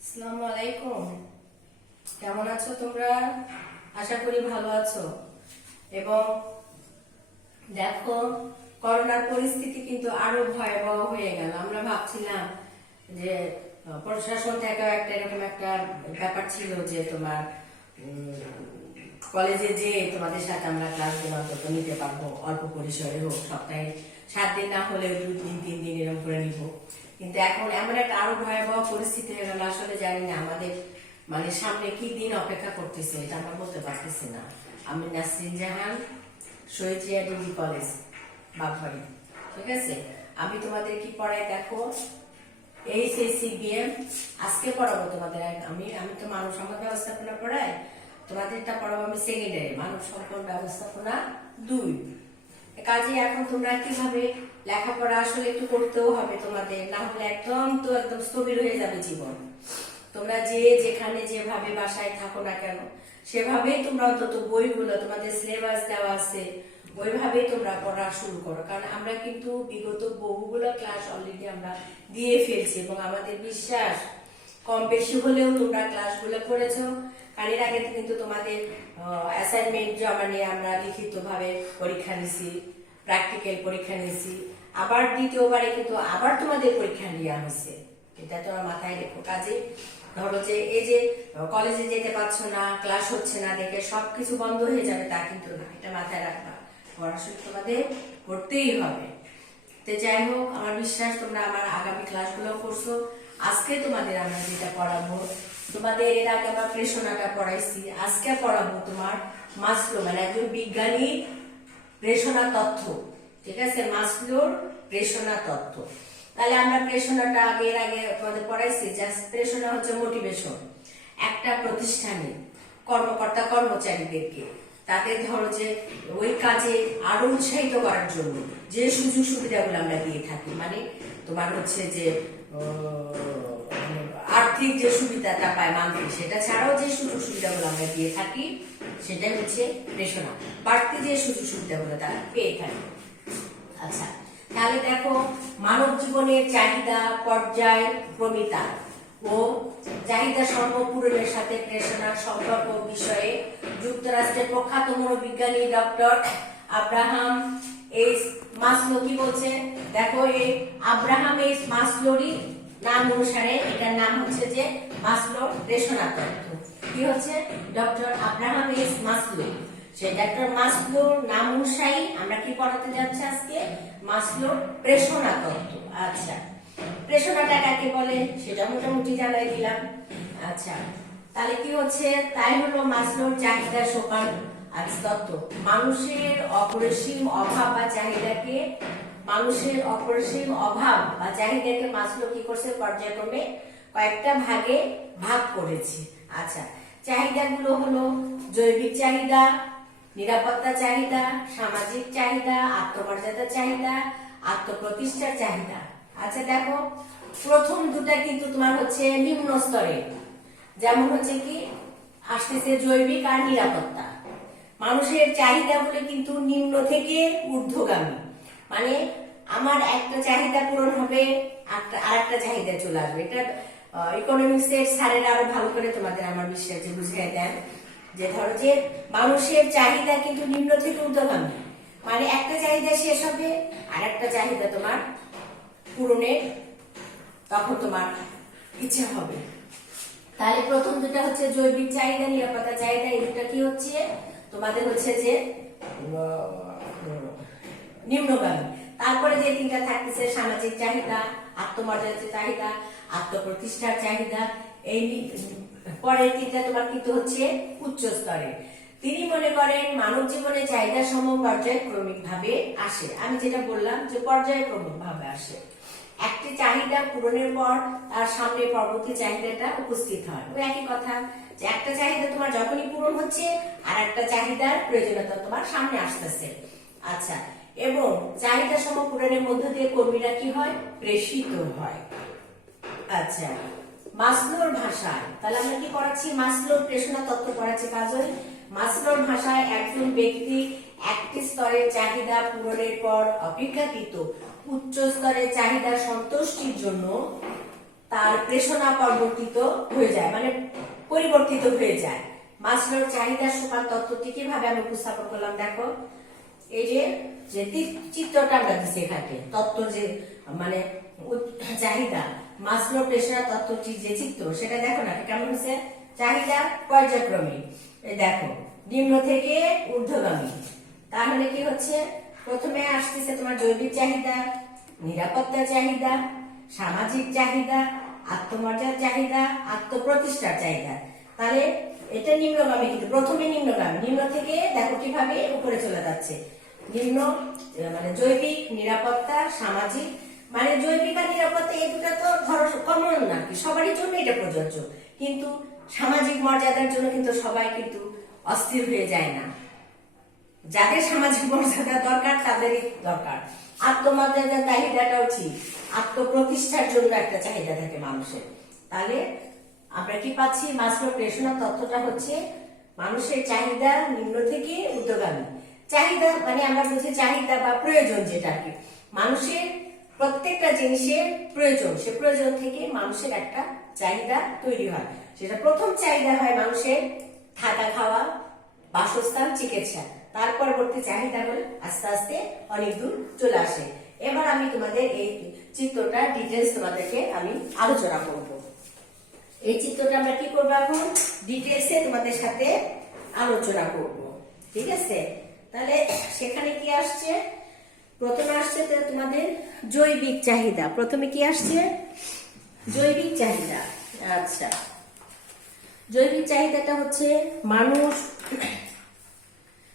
আসসালামু আলাইকুম। কেমন আছো তোমরা? আশা করি ভালো আছো। এবং দেখো, করোনার পরিস্থিতি কিন্তু আরো ভয়াবহ হয়ে গেল। আমরা ভাবছিলাম যে প্রশাসন থেকেও একটা এরকম একটা ব্যাপার ছিল যে তোমার কলেজে যে তোমাদের সাথে আমরা ক্লাসগুলো অন্তত নিতে পারবো, অল্প পরিসরে হোক, সপ্তাহে 7 দিন না হলেও 2 দিন 3 দিন এরকম করে নিব। কিন্তু এখন এমন একটা আরো ভয়াবহ পরিস্থিতি হয়ে গেল, আসলে জানি না আমাদের মানে সামনে কি দিন অপেক্ষা করতেছে এটা আমরা বলতে পারতেছি না। আমি নাসরিন জাহান, শহীদ জিয়া ডিগ্রি কলেজ, বাগবাড়ি। ঠিক আছে, আমি তোমাদের কি পড়াই দেখো, এইচএসসি বিএম আজকে পড়াবো তোমাদের। আমি আমি তো মানব সম্পদ ব্যবস্থাপনা পড়াই, তোমাদেরটা পড়াবো আমি সেকেন্ডারি মানব সম্পদ ব্যবস্থাপনা 2। কাজে এখন তোমরা কিভাবে লেখাপড়া আসলে একটু করতেও হবে তোমাদের, না হলে একদম স্থবির হয়ে যাবে জীবন। তোমরা যে যেখানে যেভাবে বাসায় থাকো না কেন, সেভাবেই তোমরা অন্তত বইগুলো তোমাদের সিলেবাস দেওয়া আছে ওইভাবেই তোমরা পড়া শুরু করো। কারণ আমরা কিন্তু বিগত বহুগুলো ক্লাস অলরেডি আমরা দিয়ে ফেলছি এবং আমাদের বিশ্বাস কম বেশি হলেও তোমরা ক্লাসগুলো করেছো। কারণ এর আগে কিন্তু তোমাদের অ্যাসাইনমেন্ট জমা নিয়ে আমরা লিখিতভাবে পরীক্ষা নিছি, প্র্যাকটিক্যাল পরীক্ষা নিছি, আবার দ্বিতীয়বারে কিন্তু আবার তোমাদের পরীক্ষা নেওয়া হয়েছে। এটা তো মাথায় রেখো। কাজে ধরো যে এই যে কলেজে যেতে পারছো না, ক্লাস হচ্ছে না দেখে সবকিছু বন্ধ হয়ে যাবে তা কিন্তু না, এটা মাথায় রাখবা। পড়াশোনা তোমাদের করতেই হবে। তো যাই হোক, আমার বিশ্বাস তোমরা আমার আগামী ক্লাসগুলো করছো। আজকে তোমাদের আমরা যেটা পড়াবো, তোমাদের এর আগে আমরা প্রেষণাটা পড়াইছি, আজকে পড়াবো তোমার মাসলো, মানে একজন বিজ্ঞানী প্রেষণা তত্ত্ব। ঠিক আছে, মাসলোর প্রেষণা তত্ত্ব। তাহলে আমরা প্রেষণাটা এর আগে তোমাদের পড়াইছি। জাস্ট প্রেষণা হচ্ছে মোটিভেশন। একটা প্রতিষ্ঠানে কর্মকর্তা কর্মচারীদেরকে তাদের ধরো যে ওই কাজে আরো উৎসাহিত করার জন্য যে সুযোগ সুবিধাগুলো আমরা দিয়ে থাকি, মানে তোমার হচ্ছে যে আর্থিক যে সুবিধাটা পায় মান্থলি, সেটা ছাড়াও যে সুযোগ সুবিধাগুলো আমরা দিয়ে থাকি সেটাই হচ্ছে প্রেষণা। বাড়তি যে সুযোগ সুবিধাগুলো তারা পেয়ে থাকে। আচ্ছা, তাহলে দেখো, মানব জীবনের চাহিদা পর্যায়ক্রমিতা ও চাহিদা সর্বপূরণের সাথে প্রেষণার সম্পর্ক বিষয়ে যুক্তরাষ্ট্রের প্রখ্যাত মনোবিজ্ঞানী ডক্টর আব্রাহাম এইচ মাসলো কি বলছে দেখো, এই আব্রাহাম এইচ মাসলোরই নাম অনুসারে এটার নাম হচ্ছে যে মাসলোর প্রেষণা তত্ত্ব। কি হচ্ছে? Doctor Abraham H Maslow. সেই ডক্টর মাসলোর নাম অনুসারে আমরা কি পড়াতে যাচ্ছি আজকে? মাসলোর প্রেষণা তত্ত্ব। আচ্ছা, প্রেষণাটা কাকে বলে সেটা মোটামুটি জানাই দিলাম। আচ্ছা, তাহলে কি হচ্ছে? তাই হলো মাসলোর চাহিদা সোপান তত্ত্ব। মানুষের অপরিসীম অভাব বা চাহিদাকে মাসলো কি করছে? পর্যায়ক্রমে কয়েকটা ভাগে ভাগ করেছে। আচ্ছা, চাহিদাগুলো হলো জৈবিক চাহিদা, নিরাপত্তা চাহিদা, সামাজিক চাহিদা, আত্মমর্যাদা চাহিদা, আত্মপ্রতিষ্ঠার চাহিদা। আচ্ছা দেখো, প্রথম দুটা কিন্তু তোমার হচ্ছে নিম্ন স্তরে, যেমন হচ্ছে কি আসতেছে জৈবিক আর নিরাপত্তা। মানুষের চাহিদাগুলো কিন্তু নিম্ন থেকে ঊর্ধ্বগামী, মানে আমার একটা চাহিদা পূরণ হবে আর একটা চাহিদা চলে আসবে। এটা ইকোনমিক্স এর স্যারেরা আরো ভালো করে তোমাদের আমার বিশ্বাসে বুঝিয়ে দেন যে ধরো যে মানুষের চাহিদা কিন্তু নিম্ন থেকে ঊর্ধ্বগামী, মানে একটা চাহিদা শেষ হবে আর একটা চাহিদা তোমার পূরণের তখন তোমার ইচ্ছা হবে। তাহলে প্রথম দুটা হচ্ছে জৈবিক চাহিদা, নিরাপত্তা চাহিদা। এই দুটা কি হচ্ছে তোমাদের হচ্ছে যে নিম্নগামী। তারপরে যে তিনটা থাকতেছে সামাজিক চাহিদা, আত্মমর্যাদা চাহিদা, আত্মপ্রতিষ্ঠার চাহিদা। এই পরের তিনটা তোমার কিন্তু হচ্ছে উচ্চ স্তরে। তিনি মনে করেন মানব জীবনে চাহিদা সমূহ পর্যায়ক্রমিক ভাবে আসে। আমি যেটা বললাম যে পর্যায়ক্রমিক ভাবে আসে। একটি চাহিদা পূরণের পর তার সামনে পরবর্তী চাহিদাটা উপস্থিত হয়। ওই একই কথা যে একটা চাহিদা তোমার যখনই পূরণ হচ্ছে আর একটা চাহিদার প্রয়োজনীয়তা তোমার সামনে আসতেছে। আচ্ছা, এবং চাহিদা সমূহ পূরণের মধ্য দিয়ে কর্মীরা কি হয়? প্রেষিত হয়। আচ্ছা, মাসলোর ভাষায় তাহলে আমরা কি পড়াচ্ছি? মাসলোর প্রেষণা তত্ত্ব পড়াচ্ছি। কাজই মাসলোর ভাষায় একজন ব্যক্তি একটি স্তরের চাহিদা পূরণের পর অপেক্ষাকৃত উচ্চ স্তরের চাহিদা সন্তুষ্টির জন্য তার প্রেষণা পরিবর্তিত হয়ে যায়, মানে পরিবর্তিত হয়ে যায়। মাসলোর চাহিদা সমান তত্ত্বটি কিভাবে আমি উপস্থাপন করলাম দেখো, এই যে যে চিত্রটা আমরা দিচ্ছি এখানে তত্ত্ব যে মানে চাহিদা মাসলো প্রেষণা তত্ত্বটি যে চিত্র সেটা দেখো না কেমন হচ্ছে, চাহিদা পর্যায়ক্রমিক, এই দেখো নিম্ন থেকে ঊর্ধ্বগামী। তাহলে কি হচ্ছে, প্রথমে আসতেছে তোমার জৈবিক চাহিদা, নিরাপত্তার চাহিদা, সামাজিক চাহিদা, আত্মমর্যাদার চাহিদা, আত্মপ্রতিষ্ঠার চাহিদা। তাহলে এটা নিম্নগামী, কিন্তু প্রথমে নিম্নগামী, নিম্ন থেকে দেখো কিভাবে উপরে চলে যাচ্ছে। নিম্ন মানে জৈবিক, নিরাপত্তা, সামাজিক, মানে জৈবিক আর নিরাপত্তা এই দুটো তো ধরো কমন না, কি সবারই জন্য এটা প্রযোজ্য, কিন্তু সামাজিক মর্যাদার জন্য কিন্তু সবাই কিন্তু অস্থির হয়ে যায় না। যাদের সামাজিক মর্যাদা দরকার তাদেরই দরকার। আত্মমর্যাদার চাহিদাটাও ঠিক, আত্মপ্রতিষ্ঠার জন্য একটা চাহিদা থাকে মানুষের। তাহলে আমরা কি পাচ্ছি, মাসলো প্রেষণা তত্ত্বটা হচ্ছে মানুষের চাহিদা নিম্ন থেকে ঊর্ধ্বগামী। চাহিদা মানে আমরা বুঝি চাহিদা বা প্রয়োজন, যেটা আর কি মানুষের প্রত্যেকটা জিনিসের প্রয়োজন, সে প্রয়োজন থেকে মানুষের একটা চাহিদা তৈরি হয়। সেটা প্রথম চাহিদা হয় মানুষের থাকা, খাওয়া, বাসস্থান, চিকিৎসা। তার পরবর্তী চাহিদা হলে আস্তে আস্তে অনেক দূর চলে আসে। এবার আমি তোমাদের এই চিত্রটা ডিটেলস তোমাদেরকে আমি আলোচনা করব। এই চিত্রটা আমরা কি করবো এখন ডিটেলসে তোমাদের সাথে আলোচনা করব, ঠিক আছে? তাহলে সেখানে কি আসছে, প্রথমে আসছে তোমাদের জৈবিক চাহিদা। প্রথমে কি আসছে, জৈবিক চাহিদা। আচ্ছা, জৈবিক চাহিদাটা হচ্ছে মানুষ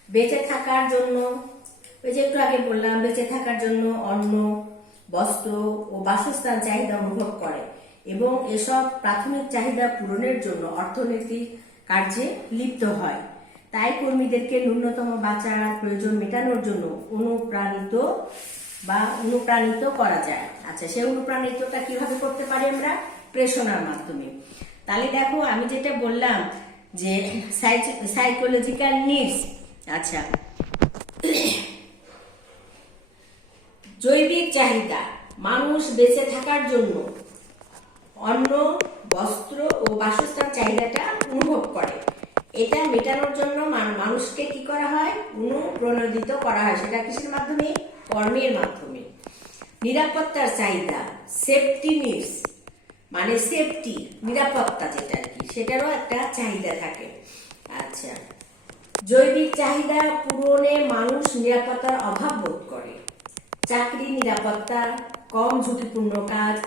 বেঁচে থাকার জন্য, ওই যে একটু আগে বললাম, বেঁচে থাকার জন্য অন্ন, বস্ত্র ও বাসস্থান চাহিদা অনুভব করে এবং এসব প্রাথমিক চাহিদা পূরণের জন্য অর্থনৈতিক কার্যে লিপ্ত হয়। তাই কর্মীদেরকে ন্যূনতম বাঁচার প্রয়োজন মেটানোর জন্য অনুপ্রাণিত করা যায়। আচ্ছা, সেই অনুপ্রাণিতটা কিভাবে করতে পারি আমরা, প্রেষণার মাধ্যমে। তাহলে দেখো আমি যেটা বললাম যে সাইকোলজিক্যাল নিডস। আচ্ছা, জৈবিক চাহিদা মানুষ বেঁচে থাকার জন্য অন্ন, বস্ত্র ও বাসস্থান চাহিদাটা অনুভব করে। এটা মেটানোর জন্য মানুষকে কি করা হয়, অনুপ্রাণিত করা হয়। সেটা কিসের মাধ্যমে, কর্মের মাধ্যমে। নিরাপত্তার চাহিদা, সেফটি নিডস, মানে সেফটি, নিরাপত্তা যেটা আর কি, সেটারও একটা চাহিদা থাকে। আচ্ছা, জৈবিক চাহিদা পূরণে মানুষ নিরাপত্তার অভাব বোধ করে। চাকরি নিরাপত্তা, কম ঝুঁকিপূর্ণ কাজ,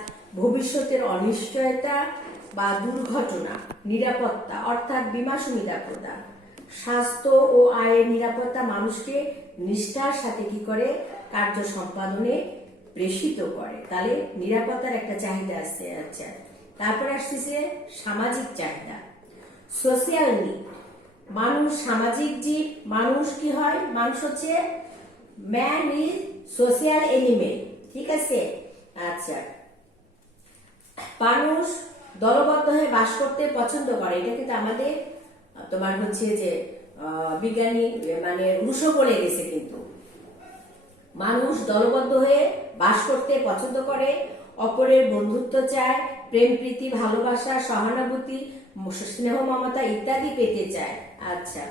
ভবিষ্যতের অনিশ্চয়তা বা দুর্ঘটনা নিরাপত্তা অর্থাৎ বীমা সুবিধা প্রদান, স্বাস্থ্য ও আয়ের নিরাপত্তা মানুষকে নিষ্ঠার সাথে কি করে, কার্য সম্পাদনে প্রেষিত করে। তাহলে নিরাপত্তার একটা চাহিদা আসছে। আচ্ছা, তারপর আসতেছে সামাজিক চাহিদা, সোশিয়াল নিড। মানুষ সামাজিক জীব, মানুষ কি হয়, মানুষ হচ্ছে ম্যান ইজ সোশিয়াল এনিমেল, ঠিক আছে? আচ্ছা, মানুষ দলবদ্ধ হয়ে বাস করতে পছন্দ করে। এটা কিন্তু আমাদের তোমার হচ্ছে যে বিজ্ঞানী মানে রুশো বলে গেছে, কিন্তু মানুষ দলবদ্ধ হয়ে বাস করতে পছন্দ করে, অপরের বন্ধুত্ব চায়, প্রেম প্রীতি, ভালোবাসা, সহানুভূতি, স্নেহ, মমতা ইত্যাদি পেতে চায়। আচ্ছা,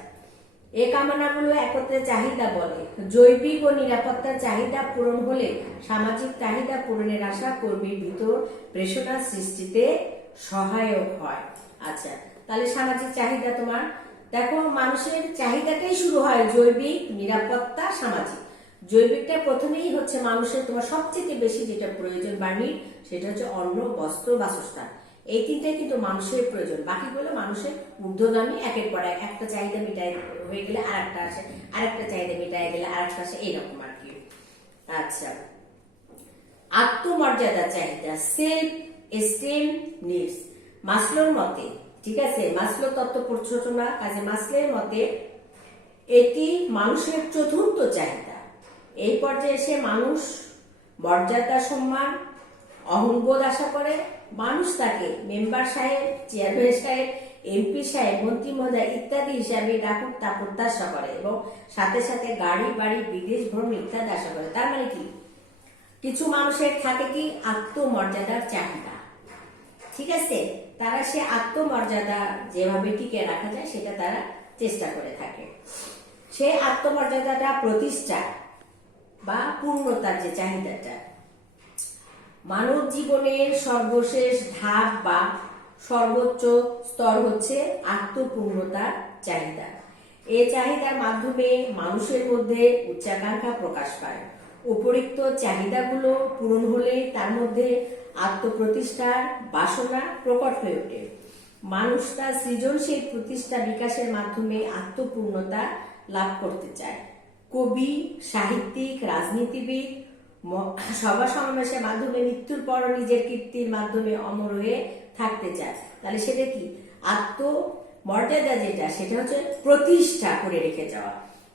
এই কামনাগুলো একত্রে চাহিদা বলে। জৈবিক ও নিরাপত্তার চাহিদা পূরণ হলে সামাজিক চাহিদা পূরণের আশা কর্মীর ভিতর প্রেষণা সৃষ্টিতে সহায়ক হয়। আচ্ছা, তাহলে সামাজিক চাহিদা তোমার দেখো মানুষের চাহিদাটাই শুরু হয় জৈবিক, নিরাপত্তা, সামাজিক। জৈবিকটা প্রথমেই হচ্ছে মানুষের তোমার সবচেয়ে বেশি যেটা প্রয়োজন বা নিড, সেটা হচ্ছে অন্ন, বস্ত্র, বাসস্থান। এই তিনটাই কিন্তু মানুষের প্রয়োজন, বাকিগুলো মানুষের ঊর্ধ্বগামী, একের পর এক, একটা চাহিদা মিটাই হয়ে গেলে আরেকটা আসে, আরেকটা চাহিদা মিটাই গেলে আরেকটা আসে, এইরকম আর কি। আচ্ছা, আত্মমর্যাদা চাহিদা, সেলফ এস্টিম নিডস। মাসলোর মতে, ঠিক আছে, মাসলো তত্ত্ব পড়ছো তোমরা, কাজে মাসলোর মতে এটি মানুষের চতুর্থ চাহিদা। এই পর্যায়ে এসে মানুষ মর্যাদা, সম্মান, অহংবোধ আশা করে। মানুষ তাকে মেম্বার সাহেব, চেয়ারম্যান সাহেব, এমপি সাহেব, মন্ত্রী মহোদয় ইত্যাদি হিসাবে ডাকুক তা প্রত্যাশা করে এবং সাথে সাথে গাড়ি বাড়ি, বিদেশ ভ্রমণ ইত্যাদি আশা করে। তার মানে কি, কিছু মানুষের থাকে কি আত্মমর্যাদার চাহিদা, ঠিক আছে, তারা সে আত্মমর্যাদা যেভাবে টিকে রাখা যায় সেটা তারা চেষ্টা করে থাকে। সে আত্মমর্যাদাটা প্রতিষ্ঠা বা পূর্ণতার যে চাহিদাটা, মানব জীবনের সর্বশেষ ধাপ বা সর্বোচ্চ স্তর হচ্ছে আত্মপূর্ণতার চাহিদা। এই চাহিদার মাধ্যমে মানুষের মধ্যে উচ্চাকাঙ্ক্ষা প্রকাশ পায়। উপরিক্ত চাহিদাগুলো পূরণ হলে তার মধ্যে আত্মপ্রতিষ্ঠার বাসনা প্রকট হয়ে ওঠে। মানুষ তার সৃজনশীল প্রতিষ্ঠা বিকাশের মাধ্যমে আত্মপূর্ণতা লাভ করতে চায়। কবি, সাহিত্যিক, রাজনীতিবিদ সভা সমাবেশের মাধ্যমে মৃত্যুর পর নিজের কীর্তির মাধ্যমে অমর হয়ে থাকতে চায়। তাহলে সেটা কি? আত্মমর্যাদা যেটা, সেটা হচ্ছে প্রতিষ্ঠা করে রেখে যাওয়া।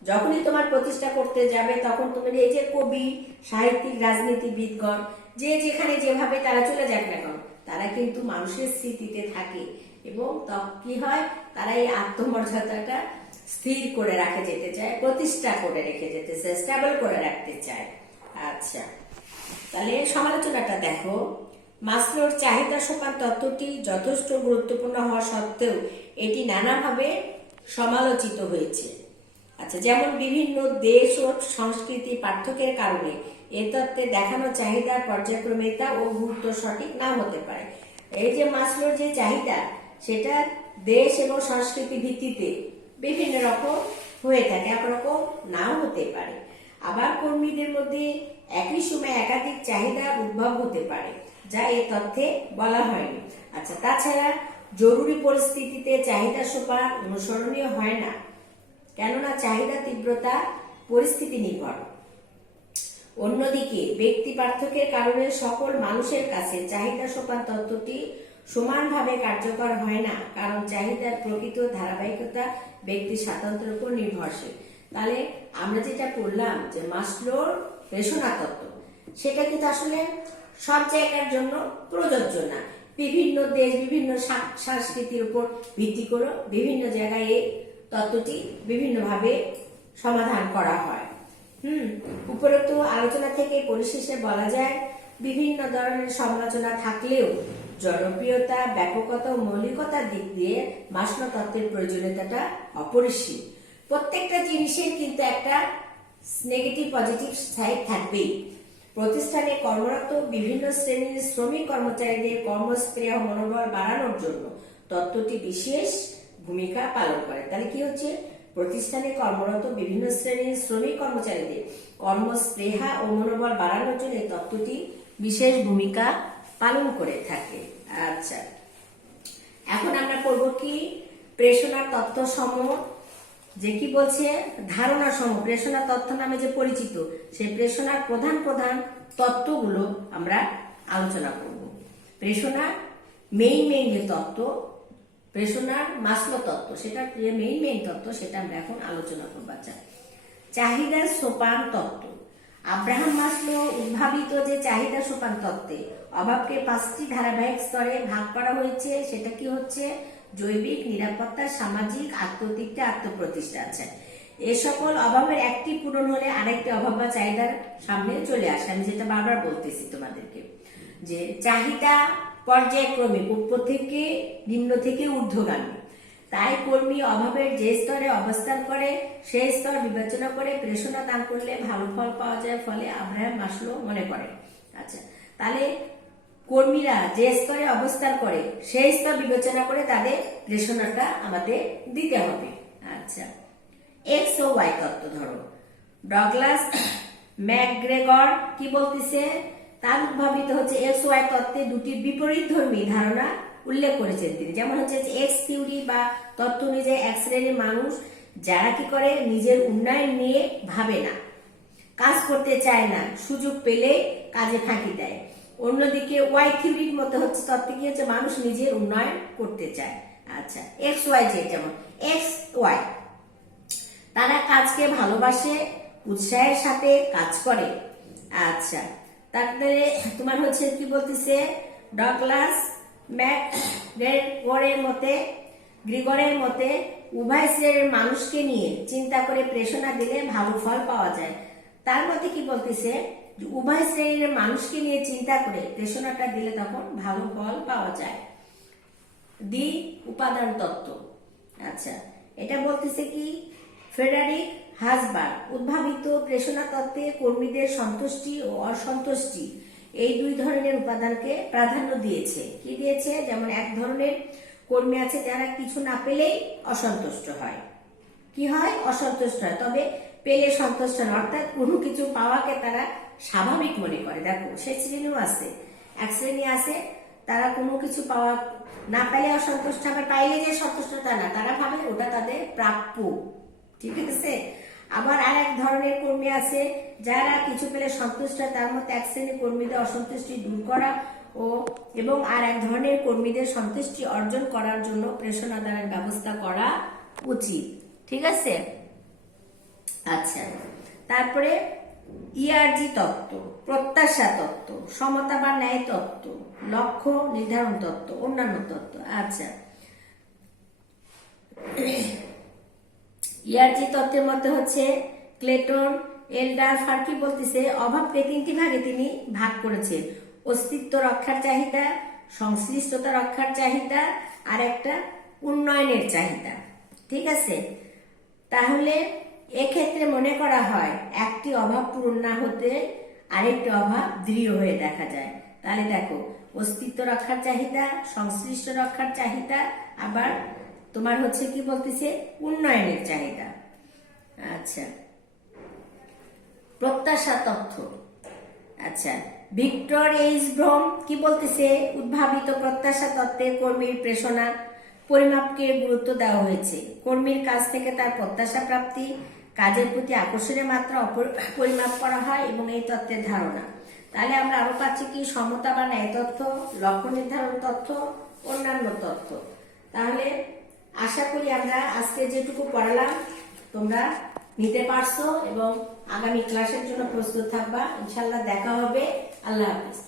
যখনই তোমার প্রতিষ্ঠা করতে যাবে তখন তুমি এই যে কবি, সাহিত্যিক, রাজনীতিবিদগণ যে যেখানে যেভাবে তারা চলে যাক না কেন, তারা কিন্তু মানুষের স্মৃতিতে থাকে এবং কি হয়, তারা এই আত্মমর্যাদাটা স্থির করে রাখে যেতে চায়, প্রতিষ্ঠা করে রেখে যেতে চায়, স্টেবল করে রাখতে চায়। আচ্ছা, তাহলে সমালোচনাটা দেখো। মাসলোর চাহিদা সোপান তত্ত্বটি যথেষ্ট গুরুত্বপূর্ণ হওয়া সত্ত্বেও এটি নানাভাবে সমালোচিত হয়েছে। আচ্ছা, যেমন বিভিন্ন দেশ ও সংস্কৃতি পার্থক্যের কারণে এ তত্ত্বে দেখানো চাহিদার পর্যায়ক্রমিকতা ও গুরুত্ব সঠিক না হতে পারে। এই যে মাসলোর যে চাহিদা, সেটা দেশ এবং সংস্কৃতি ভিত্তিতে বিভিন্ন রকম হয়ে থাকে, একরকম নাও হতে পারে। আবার কর্মীদের মধ্যে একই সময় একাধিক চাহিদা উদ্ভব হতে পারে, যা এ তথ্যে বলা হয়নি। আচ্ছা, তাছাড়া জরুরি পরিস্থিতিতে চাহিদা সোপান অনুসরণীয় হয় না, কেননা চাহিদা তীব্রতা পরিস্থিতি নির্ভর। অন্যদিকে ব্যক্তি পার্থক্যের কারণে সকল মানুষের কাছে চাহিদা সোপান তত্ত্বটি সমানভাবে কার্যকর হয় না, কারণ চাহিদার প্রকৃত ধারাবাহিকতা ব্যক্তি স্বাতন্ত্র্যের উপর নির্ভরশীল। তাহলে আমরা যেটা পড়লাম যে মাসলোর প্রেষণা তত্ত্ব, সেটা কিন্তু আসলে সব জায়গার জন্য প্রযোজ্য না। বিভিন্ন দেশ, বিভিন্ন সংস্কৃতির উপর ভিত্তি করে বিভিন্ন জায়গায় এই তত্ত্বটি বিভিন্নভাবে সমাধান করা হয়। উপরোক্ত আলোচনা থেকে পরিশেষে বলা যায়, বিভিন্ন ধরনের সমালোচনা থাকলেও জনপ্রিয়তা, ব্যাপকতা ও মৌলিকতার দিক দিয়ে মাসলো তত্ত্বের প্রয়োজনীয়তাটা অপরিসীম। প্রত্যেকটা জিনিসের কিন্তু একটা নেগেটিভ পজিটিভ সাইড থাকবেই। প্রতিষ্ঠানে কর্মরত বিভিন্ন শ্রেণীর শ্রমিক কর্মচারীদের কর্মস্পৃহ মনোবল বাড়ানোর জন্য তত্ত্বটি বিশেষ ভূমিকা পালন করে। তাহলে কি হচ্ছে? প্রতিষ্ঠানে কর্মরত বিভিন্ন শ্রেণীর শ্রমিক কর্মচারীদের কর্মস্পৃহা ও মনোবল বাড়ানোর জন্য এই তত্ত্বটি বিশেষ ভূমিকা পালন করে থাকে। আচ্ছা, এখন আমরা পড়ব কি প্রেষণার তত্ত্ব সমূহ, যে কি বলছে ধারণা সমূহ, প্রেষণা তত্ত্ব নামে যে পরিচিত, সেই প্রেষণার প্রধান প্রধান তত্ত্বগুলো আমরা আলোচনা করব। প্রেষণার মেইন যে তত্ত্ব, প্রেষণার মাসলো তত্ত্ব, সেটা মেইন তত্ত্ব, সেটা আমরা এখন আলোচনা করব। আচ্ছা, চাহিদার সোপান তত্ত্ব। আব্রাহাম মাসলো উদ্ভাবিত যে চাহিদা সোপান তত্ত্বে অভাবকে 5টি ধারাবাহিক স্তরে ভাগ করা হয়েছে। সেটা কি হচ্ছে? জৈবিক, নিরাপত্তা, সামাজিক, আত্মতৃপ্তি, আত্মপ্রতিষ্ঠা। আছে এ সকল অভাবের একটি পূরণ হলে আরেকটি অভাব বা চাহিদার সামনে চলে আসে। আমি যেটা বারবার বলতেছি তোমাদেরকে, যে চাহিদা পর্যায়ক্রমিক, উপর থেকে নিম্ন থেকে ঊর্ধ্বগামী। তাই কর্মী অভাবের যে স্তরে অবস্থান করে সেই স্তর বিবেচনা করে প্রেষণা দান করলে ভালো ফল পাওয়া যায়, ফলে আব্রাহাম মাসলো মনে করেন। আচ্ছা, তাহলে কর্মীরা যে স্তরে অবস্থান করে সেই স্তর বিবেচনা করে তাদের প্রেষণাটা আমাদের দিতে হবে। আচ্ছা, এক্স ও ওয়াই তত্ত্ব ধরো। ডগলাস ম্যাকগ্রেগর কি বলতেছে? তার উদ্ভাবিত হচ্ছে এক্স ওয়াই তত্ত্বে দুটি বিপরীতধর্মী ধারণা উল্লেখ করেছেন তিনি। যেমন হচ্ছে এক্স থিওরি বা তত্ত্ব অনুযায়ী এক শ্রেণীর মানুষ যারা কি করে, নিজের উন্নয়ন নিয়ে ভাবে না, কাজ করতে চায় না, সুযোগ পেলে কাজে ফাঁকি দেয়। অন্যদিকে ওয়াই থিওরির মতো হচ্ছে তত্ত্বে কি হচ্ছে, মানুষ নিজের উন্নয়ন করতে চায়। আচ্ছা, এক্স ওয়াই যে, যেমন এক্স ওয়াই তারা কাজকে ভালোবাসে, উৎসাহের সাথে কাজ করে। আচ্ছা, তারপরে তোমার হচ্ছে কি বলতেছে, ডগলাস গ্রিগরের মতে উভয় শ্রেণীর মানুষকে নিয়ে চিন্তা করে প্রেষণা দিলে ভালো ফল পাওয়া যায়। তার মতে কি বলতেছে, উভয় শ্রেণীর মানুষকে নিয়ে চিন্তা করে প্রেষণাটা দিলে তখন ভালো ফল পাওয়া যায়। উপাদান তত্ত্ব। আচ্ছা, এটা বলতেছে কি, ফ্রেডারিক হাসবার্গ উদ্ভাবিত প্রেষণা তত্ত্বে কর্মীদের সন্তুষ্টি ও অসন্তুষ্টি এই দুই ধরনের উপাদানকে প্রাধান্য দিয়েছে। কি দিয়েছে? যেমন এক ধরনের কর্মী আছে যারা কিছু না পেলেই অসন্তুষ্ট হয়। কি হয়? অসন্তুষ্ট হয়, তবে পেলে সন্তুষ্ট নয়, অর্থাৎ কোনো কিছু পাওয়াকে তারা স্বাভাবিক মনে করে। দেখো, সে শ্রেণীও আছে। এক শ্রেণী আছে তারা কোনো কিছু পাওয়া না পাইলে অসন্তুষ্ট, আবার পাইলে যে সন্তুষ্ট তা না, তারা ভাবে ওটা তাদের প্রাপ্য। ঠিক আছে। আবার আর এক ধরনের কর্মী আছে যারা কিছু পেলে সন্তুষ্ট হয়, তার মধ্যে এক শ্রেণীর কর্মীদের অসন্তুষ্টি দূর করা এবং আর এক ধরনের কর্মীদের সন্তুষ্টি অর্জন করার জন্য প্রেষণাদানের ব্যবস্থা করা উচিত। ঠিক আছে। আচ্ছা, তারপরে ইআরজি তত্ত্ব, প্রত্যাশা তত্ত্ব, সমতা বা ন্যায় তত্ত্ব, লক্ষ্য নির্ধারণ তত্ত্ব, অন্যান্য তত্ত্ব। আচ্ছা, ইআরজি তত্ত্বের মধ্যে হচ্ছে ক্লেটন, এলডার, ফার্কি বলতেছে অভাবকে তিনটি ভাগে তিনি ভাগ করেছেন: অস্তিত্ব রক্ষার চাহিদা, সংশ্লিষ্টতা রক্ষার চাহিদা, আর একটা উন্নয়নের চাহিদা। ঠিক আছে। তাহলে এক্ষেত্রে মনে করা হয় একটি অভাব পূরণ না হতে আরেকটি অভাব দৃঢ় হয়ে দেখা যায়। তাহলে দেখো, অস্তিত্ব রক্ষার চাহিদা, সংশ্লিষ্ট রক্ষার চাহিদা, আবার তোমার হচ্ছে কি বলতেছে উন্নয়নের চাহিদা। আচ্ছা, প্রত্যাশা তথ্য। আচ্ছা, ভিক্টর এইচ ব্রম কি বলতেছে? উদ্ভাবিত প্রত্যাশা তত্ত্বে কর্মীর প্রেষণা পরিমাপকে গুরুত্ব দেওয়া হয়েছে। কর্মীর কাছ থেকে তার প্রত্যাশা প্রাপ্তি, কাজের প্রতি আকর্ষণের মাত্রা পরিমাপ করা হয় এবং এই তত্ত্বের ধারণা। তাহলে আমরা আরো পাচ্ছি কি, সমতা বা ন্যায় তথ্য, লক্ষ্য নির্ধারণ তথ্য, অন্যান্য তথ্য। তাহলে আশা করি আমরা আজকে যেটুকু পড়ালাম তোমরা নিতে পারছো এবং আগামী ক্লাসের জন্য প্রস্তুত থাকবা। ইনশাল্লাহ দেখা হবে। আল্লাহ হাফিজ।